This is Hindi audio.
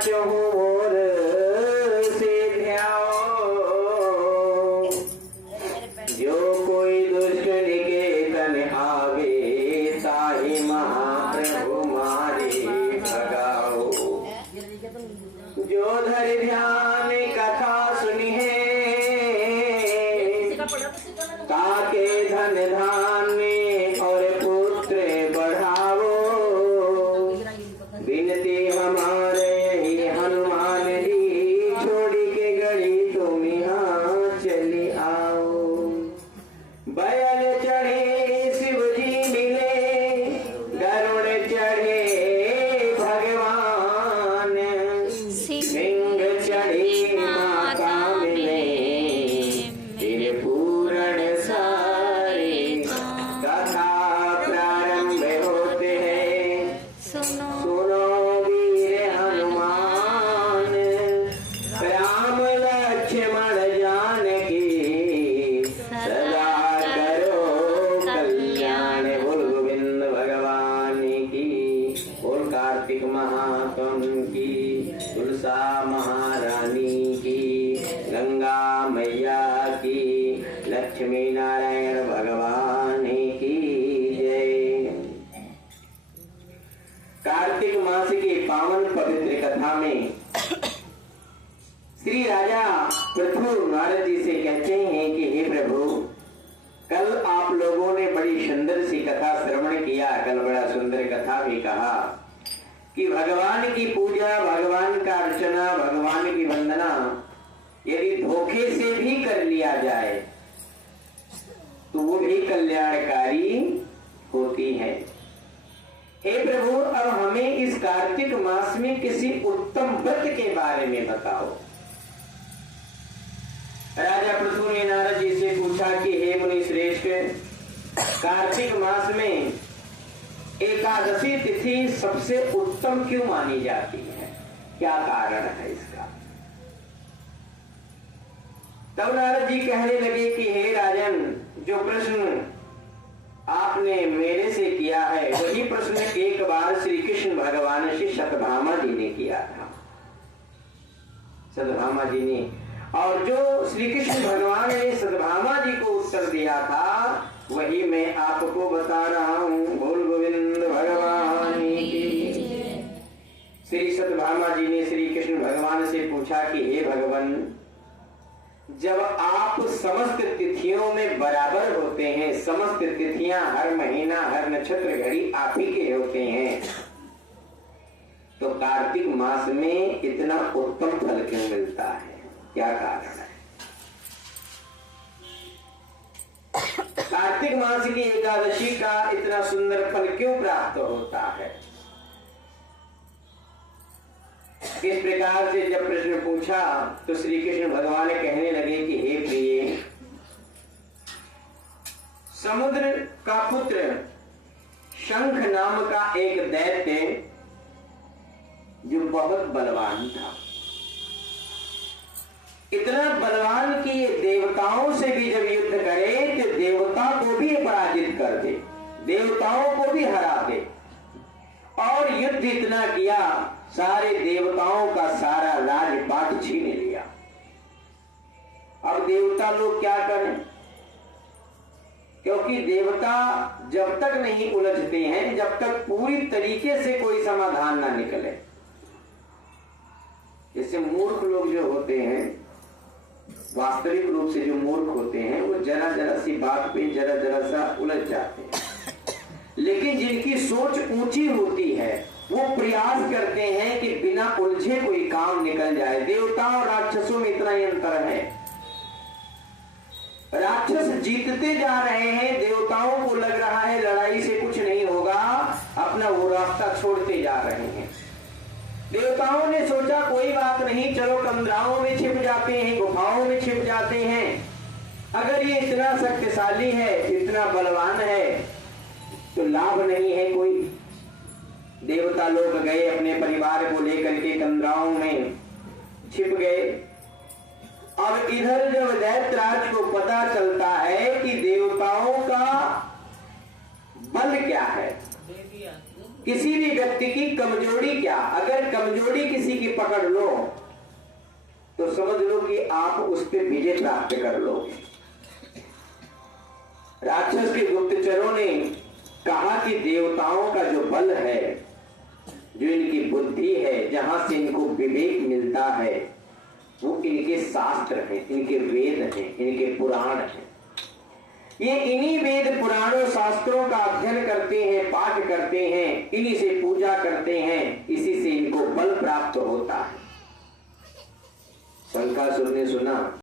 चहु मोर से ध्याओ, जो कोई दुष्ट निकेतन आवे, ताहि महाप्रभु मारे भगाओ। जो धरि ध्यान कथा सुनी है, ताके धन धान्य और पुत्र बढ़ावो। बिनती हमारे ही हनुमान जी, छोड़ी के गड़ी तुम यहाँ चली आओ। बैल चढ़े शिव जी मिले, गरुड़ चढ़े भगवान, सिंह चढ़े माता मिले, फिर पूर्ण सारे कथा प्रारंभ होते हैं। सुनो वीर हनुमान, राम लक्ष्मण जानकी, सदा करो कल्याण। बोल गोविंद भगवान की, बोल कार्तिक महात्म की, तुलसा महारानी की, गंगा मैया की, लक्ष्मी नारायण भगवान की जय। कार्तिक मास की पावन पवित्र कथा में श्री राजा पृथु नारद जी से कहते हैं कि हे प्रभु, कल आप लोगों ने बड़ी सुंदर सी कथा श्रवण किया। कल बड़ा सुंदर कथा भी कहा कि भगवान की पूजा, भगवान का अर्चना, भगवान की वंदना यदि धोखे से भी कर लिया जाए तो वो भी कल्याणकारी होती है। हे प्रभु, अब हमें इस कार्तिक मास में किसी उत्तम व्रत के बारे में बताओ। राजा पृथु ने नारद जी से पूछा कि हे मुनि श्रेष्ठ, कार्तिक मास में एकादशी तिथि सबसे उत्तम क्यों मानी जाती है? क्या कारण है इसका? तब नारद जी कहने लगे कि हे राजन, जो प्रश्न आपने मेरे से किया है वही प्रश्न एक बार श्री कृष्ण भगवान से सत्यभामा जी ने किया था। सत्यभामा जी ने, और जो श्री कृष्ण भगवान ने सत्यभामा जी को उत्तर दिया था वही मैं आपको बता रहा हूँ। बोल गोविंद भगवान की। श्री सत्यभामा जी ने श्री कृष्ण भगवान से पूछा कि हे भगवान, जब आप समस्त तिथियों में बराबर होते हैं, समस्त तिथियां, हर महीना, हर नक्षत्र घड़ी आप ही के होते हैं, तो कार्तिक मास में इतना उत्तम फल क्यों मिलता है? क्या कारण है? कार्तिक मास की एकादशी का इतना सुंदर फल क्यों प्राप्त होता है? इस प्रकार से जब प्रश्न पूछा तो श्री कृष्ण भगवान कहने लगे कि हे प्रिय, समुद्र का पुत्र शंख नाम का एक दैत्य जो बहुत बलवान था, इतना बलवान कि ये देवताओं से भी जब युद्ध करे तो देवता को भी पराजित कर दे, देवताओं को भी हरा दे। और युद्ध इतना किया, सारे देवताओं का सारा राजपाट छीन लिया। अब देवता लोग क्या करें? क्योंकि देवता जब तक नहीं उलझते हैं, जब तक पूरी तरीके से कोई समाधान ना निकले। जैसे मूर्ख लोग जो होते हैं, वास्तविक रूप से जो मूर्ख होते हैं, वो जरा जरा सी बात पे जरा जरा सा उलझ जाते हैं। लेकिन जिनकी सोच ऊंची होती है वो प्रयास करते हैं कि बिना उलझे कोई काम निकल जाए। देवताओं और राक्षसों में इतना ही अंतर है। राक्षस जीतते जा रहे हैं, देवताओं को लग रहा है लड़ाई से कुछ नहीं होगा, अपना वो रास्ता छोड़ते जा रहे हैं। देवताओं ने सोचा कोई बात नहीं, चलो कंदराओं में छिप जाते हैं, गुफाओं में छिप जाते हैं। अगर ये इतना शक्तिशाली है, इतना बलवान है, तो लाभ नहीं है कोई। देवता लोग गए, अपने परिवार को लेकर के कंदराओं में छिप गए। अब इधर जब दैत्यराज को पता चलता है कि देवताओं का बल क्या है, किसी भी व्यक्ति की कमजोरी क्या, अगर कमजोरी किसी की पकड़ लो तो समझ लो कि आप उस पर विजय प्राप्त कर लोगे। राक्षस के गुप्तचरों ने कहा कि देवताओं का जो बल है, जो इनकी बुद्धि है, जहां से इनको विवेक मिलता है, वो इनके शास्त्र हैं, इनके वेद हैं, इनके पुराण हैं। ये इन्हीं वेद पुराणों शास्त्रों का अध्ययन करते हैं, पाठ करते हैं, इन्हीं से पूजा करते हैं, इसी से इनको बल प्राप्त होता है। शंकासुर ने सुना